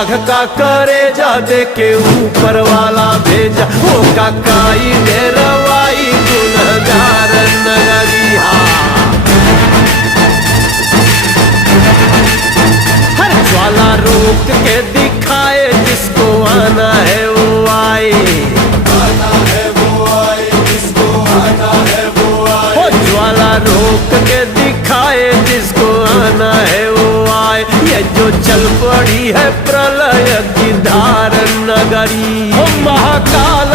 बाघ का करे जा दे के ऊपर वाला भेजा, ओ काकाई डेरवाई गुनहगार नगरिया। हर ज्वाला रोक के दिखाए, जिसको आना है वो आए, आना है वो आए, जिसको आना है वो आए। ओ ज्वाला रोक के दिखाए, जिसको आना है वो आए। ये जो चल पड़ी है प्रलय की धार नगरी, ओ महाकाल